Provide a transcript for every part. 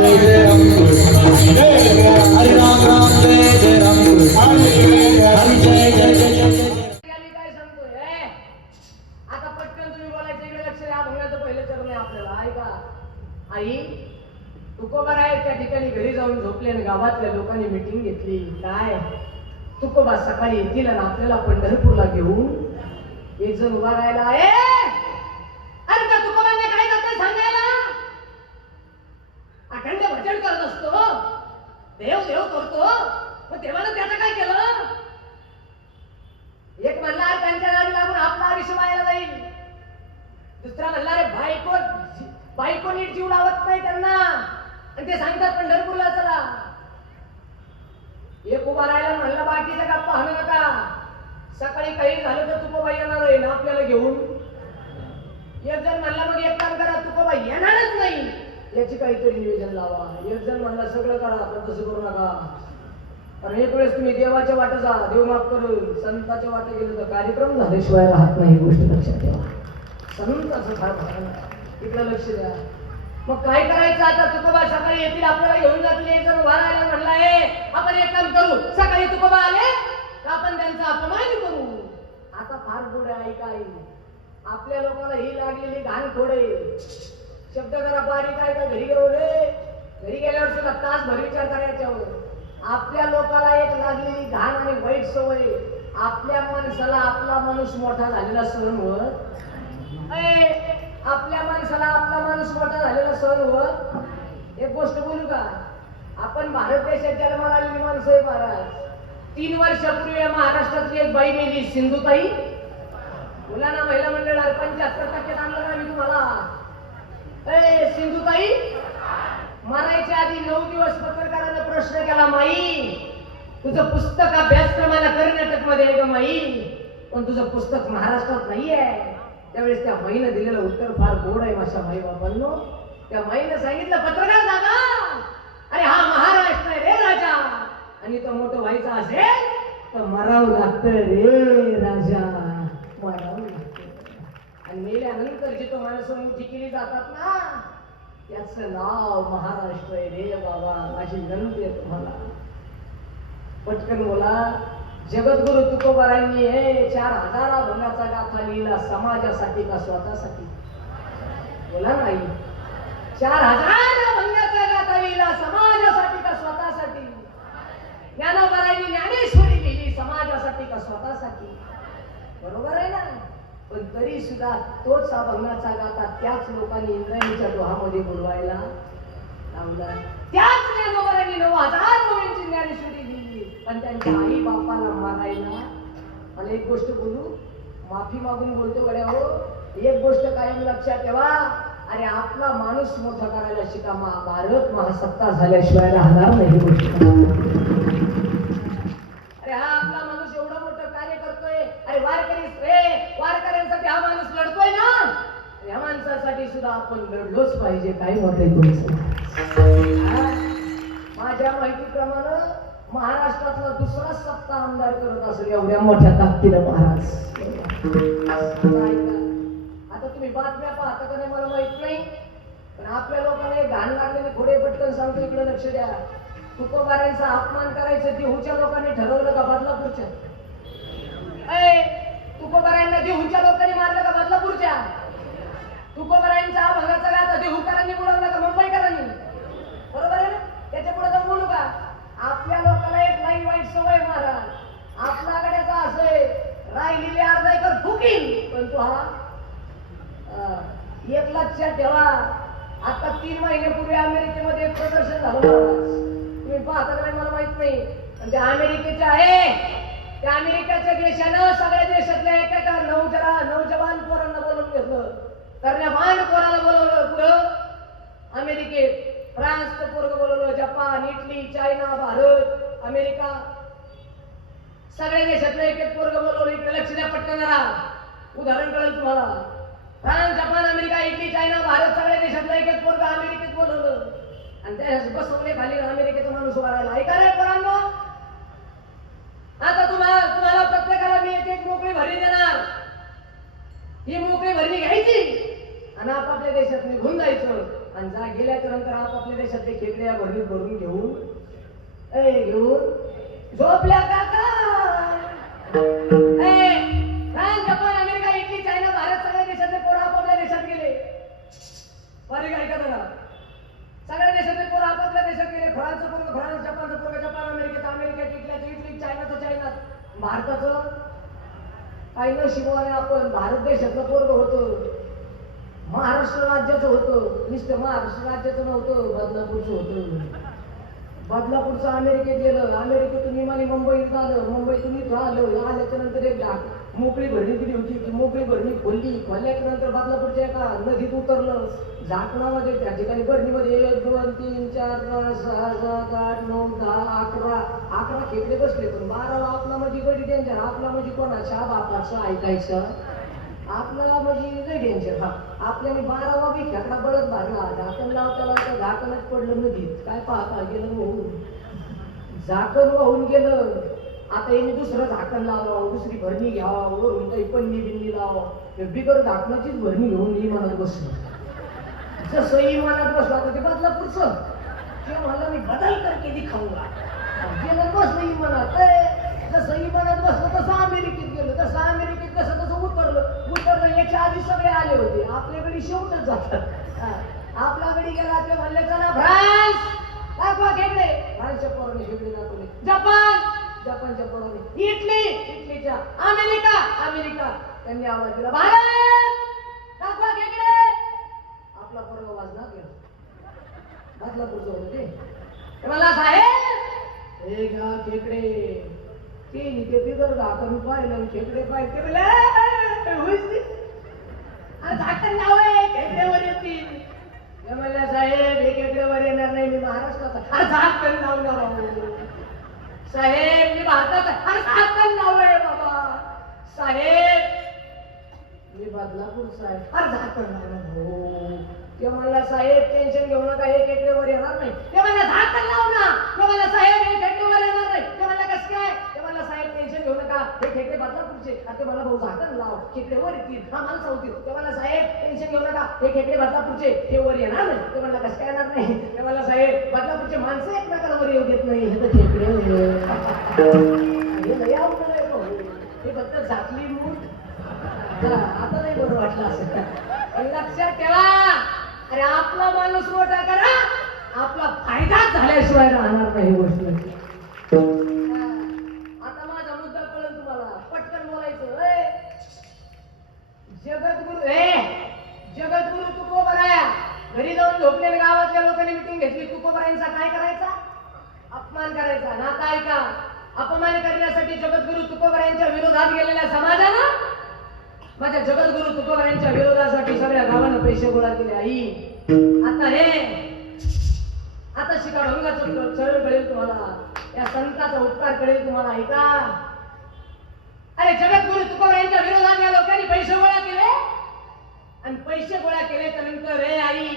जय जय राम हरे राम राम जय जय राम हरे जय जय जय जय. काय सांगतोय आता पटकन तुम्ही बोलायचं इकडे लक्ष द्या. भंगाचं पहिलं चरण आहे आपल्याला. ऐका आई, तुकोबा आहे त्या ठिकाणी घरी जाऊन झोपले आणि गावातल्या लोकांनी मीटिंग घेतली. काय तुकोबा सकाळी येतील आणि आपल्याला पंढरपूरला घेऊन. एक जण उभा राहिला आहे. अरे त्या तुकोबांना काय जातं सांगायला? अखंड भजन करत असतो, देव देव करतो, मग देवानं त्याचं काय केलं? एक म्हणला त्यांच्या गाडी लागून आपला आयुष्य वायाला जाईल. दुसरा म्हणला रे बायको नीट जीव लावत नाही त्यांना आणि ते सांगतात पंढरपूरला चला. एक उभा राहिला म्हणला बाकीच्या गप्पा हाणू नका, सकाळी काही झालं तर तुकोबा येणार आहे ना आपल्याला घेऊन. एक जण म्हणला मग एक काम करा, तुकोबा येणारच नाही याची काहीतरी नियोजन लावा. एक जण म्हणला सगळं करा पण तसं करू नका, कारण एक वेळेस तुम्ही देवाच्या वाटे जा, देव माफ करून संताच्या वाटे गेलो तर कार्यक्रम झाल्याशिवाय राहत नाही. गोष्ट लक्षात ठेवा. संताचं फार भाग इकडे लक्ष द्या. मग काय करायचं आता? तुकोबा सकाळी येतील आपल्याला घेऊन जातील. एक जण उभा राहायला म्हणला आपण एक काम करू, सकाळी तुकोबा आले तर आपण त्यांचा अपमान करू. आता फार पुढे ऐका, आपल्या लोकांना ही लागलेली घाण थोडे शब्द करा बारीक आहे का? घरी गेलो रे, घरी गेल्यावर सुद्धा तासभर विचार करायच्यावर. आपल्या लोकांना एक लागलेली घाण आणि वाईट सवय, आपल्या माणसाला आपला माणूस मोठा झालेला सहन होत. आपल्या माणसाला आपला माणूस मोठा झालेला सहन होत. एक गोष्ट बोलू का? आपण भारत देशात जन्माला आलेली माणसं आहे महाराज. 3 वर्षापूर्वी महाराष्ट्रातली एक बाई मेली, सिंधुताई. मुलांना महिला मंडळ 75% आणलं ना मी तुम्हाला. सिंधुताई मरायच्या आधी 9 दिवस पत्रकारांना प्रश्न केला, माई तुझं पुस्तक अभ्यासक्रमाला कर्नाटक मध्ये आहे ग माई, पण तुझं पुस्तक महाराष्ट्रात नाहीये. त्यावेळेस त्या माईनं दिलेलं उत्तर फार गोड आहे माझ्या माई बाबांनो. त्या माईनं सांगितलं, पत्रकार दादा, अरे हा महाराष्ट्र आहे रे राजा, आणि तो मोठं व्हायचं असेल तर मरावं लागतं रे राजा, मरावं लागतं. आणि मेल्यानंतर जी तो माणसं मोठी केली जातात ना, याचं नाव महाराष्ट्र आहे रे बाबा. माझी विनंती आहे तुम्हाला, पटकन बोला. जगद्गुरु तुकोबारांनी 4000 अभंगाचा गाथा लिहिला, समाजासाठी का स्वतःसाठी? बोला नाही. 4000 अभंगाचा गाथा लिहिला, समाजासाठी का स्वतःसाठी? ज्ञानोबारांनी ज्ञानेश्वरी लिहिली, समाजासाठी का स्वतःसाठी? बरोबर आहे ना? पण तरी सुद्धा तोच अभंगाचा गाथा त्याच लोकांनी इंद्रायणीच्या डोहामध्ये बुडवायला लावला. त्याच ज्ञानोबारांनी 9000 ओळींची ज्ञानेश्वरी लिहिली, पण त्यांच्या आई बापाला मारायला. मला एक गोष्ट बोलू, माफी मागून बोलतो गड्या हो. एक गोष्ट कायम लक्षात ठेवा, अरे आपला माणूस मोठा करायला शिका. भारत महासत्ता झाल्याशिवाय राहणार नाही गोष्ट. अरे हा आपला माणूस एवढं मोठं कार्य करतोय, अरे वारकरी रे, वारकऱ्यांसाठी हा माणूस लढतोय ना, या माणसासाठी सुद्धा आपण लढलोच पाहिजे. काय मत आहे तुमचं? माझ्या माहितीप्रमाणे महाराष्ट्रातला दुसरा सत्ता आमदार करत असेल एवढ्या मोठ्या ताकदीनं महाराज. आता तुम्ही बातम्या पाहता का नाही मला माहित नाही, पण आपल्या लोकांना घाण लागलेले थोडे पटकन सांगतो, इकडे लक्ष द्या. तुकोबारांचा अपमान करायचं देहूच्या लोकांनी ठरवलं का बदलापूरच्या? तुकोबारांना देहूच्या लोकांनी मारलं का बदलापूरच्या? तुकोबारांचा अभंगाचा गाथा देहूकरांनी बोलवला का मुंबईकरांनी? बरोबर आहे ना? त्याच्या पुढे जाऊन बोलू का? आपल्या लोकांना एक नाही वाईट सवय महाराज, आपल्याकडेचा असं राहिलेले अर्धा एकर फुकीन, पण तो हा एक लक्षात ठेवा. आता 3 महिन्यापूर्वी अमेरिकेमध्ये एक प्रदर्शन झालं महाराज, तुम्ही पाहता का नाही मला माहित नाही, पण ते अमेरिकेचे आहे. त्या अमेरिकेच्या देशानं सगळ्या देशातल्या एका नौजवान पोरांना बोलवून घेतलं, कर्ण्यभान पोराला बोलवलं. पुढं अमेरिकेत फ्रान्सचं पोरग बोलवलं, Japan, Italy, China, Bharat, America, सगळ्या देशातलं एक पोरग बोलवलं. इकडे लक्ष द्या पटकन जरा, उदाहरण कळेल तुम्हाला. France, Japan, America, Italy, China, Bharat, सगळ्या देशातलं एक पोरग अमेरिकेत बोलवलं आणि त्या बसवले खाली अमेरिकेचा माणूस वाढायला. ऐका रे पोरांनो, आता तुम्हाला प्रत्येकाला मी एक मोकळी भरणी देणार. ही मोकळी भरणी घ्यायची आणि आपापल्या देशात निघून जायचं आणि जा गेल्याच्या नंतर आपापल्या देशातले खेकड्या भरणी भरून घेऊन झोपल्या का France, Japan, America, Italy, China, Bharat सगळ्या देशातले पोरं आपापल्या देशात गेले. बरे ऐका जरा, सगळ्या देशातले पोरं आपापल्या देशात गेले. फ्रान्सचं पोरं फ्रान्स, जपानचं पोरं जपान, अमेरिकेचं अमेरिकेत, इटल्याचं इटली, चायनाचं चायनात. भारताचं काही नशिबाने आपण भारत देशातलं पोरग होतं, महाराष्ट्र राज्याचं होतं. नुसतं महाराष्ट्र राज्याचं नव्हतं, बदलापूरचं होतं. बदलापूरचं अमेरिकेत गेलं, अमेरिकेतून विमानी मुंबईत आलं, मुंबईतून इथं आलं. आल्याच्या नंतर एक मोकळी भरणी दिली होती, ती मोकळी भरणी खोलल्याच्या नंतर बदलापूरच्या एका नदीत उतरलं. झाकणामध्ये त्या ठिकाणी भरणीमध्ये 1 2 3 4 5 6 7 8 9 10 11 खेकडे बसले. पण 12वा आपला म्हणजे गडी डेंजर. आपला म्हणजे कोणाच्या बापाचं ऐकायचं, आपल्याला म्हणजे लय डेंजर. आपल्याने 12वा बी खेकडा बळत भरला, झाकण लावता झाकणच पडलं नदीत. काय पाहता गेलं वाहून, झाकण वाहून गेलं. आता यांनी दुसरं झाकण लावावं, दुसरी भरणी घ्यावं, वरून काही पन्नी बिन्नी लावावं. बिगर झाकणाचीच भरणी घेऊन इमानात बसलं. जसं इमानात बसला तर ते बदलापूरचं ते मला मी बदल करके दिखाऊंगा. गेलं बसलं इमानात. जसं इमानात बसलं तसं अमेरिकेत गेलं, तसं अमेरिकेत कसं तसं उतरलं. याच्या आधी सगळे आले होते, आपल्याकडे शेवटच जातात. आपल्याकडे गेला ते म्हणले चला फ्रान्स दाखवा खेकडे, फ्रान्सच्या पोराने खेकडे दाखवले. जपानच्या पोराने, इटलीच्या, अमेरिका त्यांनी आवाज दिला भारत दाखवा खेकडे. आपला पोरगा वाजला गेला, बदलापूरचं होतं ते मला साहेब हे घ्या खेकडे. ते बिगर झाकण पाहिलं, खेकडे पाहिजे झाकण लावय खेकड्यावर येतील. म्हणल्या साहेब हे खेकड्यावर येणार नाही, मी महाराष्ट्राचा. झाकण लावणार आहो साहेब, मी भारताचा. झाकण लावय बाबा साहेब, मी बदलापूरचा आहे. झाकण लावणार हो. ते म्हणला साहेब टेन्शन घेऊ नका, हे खेकड्यावर येणार नाही. ते म्हणला झाकण लाव ना. ते म्हणला साहेब हे खेकड्यावर येणार नाही. ते म्हणला कसं काय? ते म्हणला साहेब टेन्शन घेऊ नका, हे खेकडे बदलापूरचे. ते मला भाऊ झाकण लाव, खेकड्यावर येतील. हा मला सांगतील. ते म्हणला साहेब टेन्शन घेऊ नका, हे खेकडे बदलापूरचे, हे वर येणार नाही. ते म्हणला कसं काय येणार नाही? ते म्हणला साहेब बदलापूरचे माणसं एकमेकाला वर येऊ देत नाही. हे तर खेकडे हे लय अवघड आहे भाऊ. हे फक्त झाकली मूठ. आता नाही बरं वाटलं असं. लक्षात ठेवा, अरे आपला माणूस मोठा करा, आपला फायदा झाल्याशिवाय राहणार नाही गोष्ट. आता माझा मुद्दा कळेल तुम्हाला, पटकन बोलायचं. जगद्गुरु तुकोबराया घरी जाऊन झोपलेल्या गावातल्या लोकांनी मिटिंग घेतली. तुकोबरायांचा काय करायचा? अपमान करायचा. नाता ऐका, अपमान करण्यासाठी जगद्गुरु तुकोबरायांच्या विरोधात गेलेल्या समाजानं माझ्या जगद्गुरु तुकोबरायांच्या विरोधासाठी सगळ्या गावानं पैसे गोळा केले. आई आता शिका ढोंगाचं चढ कळेल तुम्हाला, या संताचा उपकार कळेल तुम्हाला. ऐका, अरे जगद्गुरु तुकोबरायांच्या विरोधात या लोकांनी पैसे गोळा केले, आणि पैसे गोळा केल्याच्या नंतर रे आई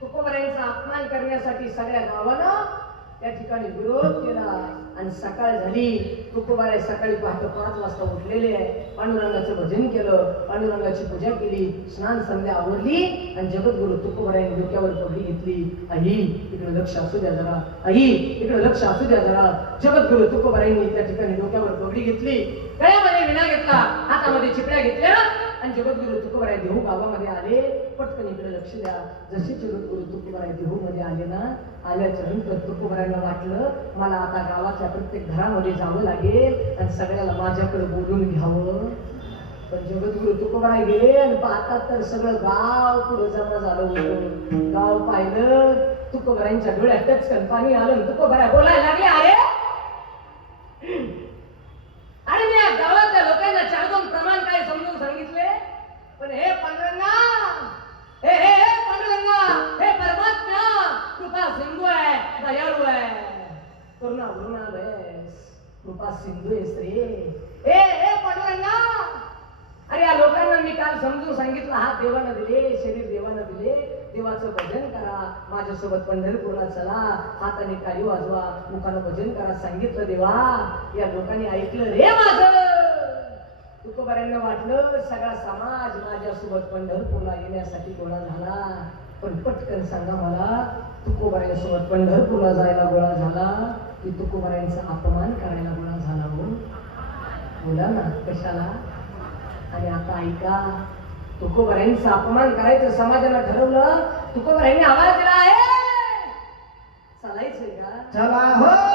तुकोबरायांचा अपमान करण्यासाठी सगळ्या गावानं त्या ठिकाणी विरोध केला. आणि सकाळ झाली, तुकोबाराय सकाळी पहाटे 5 वाजता उठलेले आहे. पांडुरंगाचं भजन केलं, पांडुरंगाची पूजा केली, स्नान संध्या आवरली, आणि जगद्गुरु तुकोबारायांनी डोक्यावर पगडी घेतली. आई इकडे लक्ष असू द्या जरा, आई इकडे लक्ष असू द्या जरा. जगद्गुरु तुकोबारायांनी त्या ठिकाणी डोक्यावर पगडी घेतली, गळ्यामध्ये विणा घेतला, हातामध्ये चिपड्या घेतल्या, आणि जगद्गुरु तुकोबाराय देहू गावामध्ये आले. पटकन इकडे लक्ष द्या. जसे जगद्गुरु तुकोबाराय देहू मध्ये आले ना, आल्याच्या नंतर तुकोबरायांना वाटलं मला आता गावाच्या प्रत्येक घरामध्ये जावं लागेल आणि सगळ्याला माझ्याकडे बोलून घ्यावं. पण जगद्गुरु तुकोबराय गेले आणि पाहतात तर सगळं गाव पुढे जमा झालं होतं. गाव पाहिलं, तुकोबरायांच्या डोळ्यात टचकन पाणी आलं. तुकोबराय बोलायला लागले, अरे मी या गावातल्या लोकांना 4-2 प्रमाण काय समजून सांगितले, पण हे पांडुरंगा, हे पांडुरंगा, हे परमात्मा कृपा सिंधू आहे, दयाळू आहे, करुणा वृणालयस, कृपा सिंधू आहेस रे. हे पांडुरंगा, अरे या लोकांना मी काल समजून सांगितलं, हात देवानं दिले, शरीर देवानं दिले, देवाचं भजन करा, माझ्यासोबत पंढरपूरला चला, हाताने टाळी वाजवा, मुखानं भजन करा सांगितलं देवा. या लोकांनी ऐकलं रे माझं. तुकोबारायांना वाटलं सगळा समाज माझ्यासोबत पंढरपूरला येण्यासाठी गोळा झाला. पण पटकन सांगा मला, तुकोबारायांसोबत पंढरपूरला जायला गोळा झाला की तुकोबारायांचा अपमान करायला गोळा झाला हो? बोला ना कशाला? आणि आता ऐका, तुकोबारायांचा अपमान करायचं समाजाला ठरवलं, तुकोबारायांनी आवाज दिला आहे, चालायचंय का? चला हो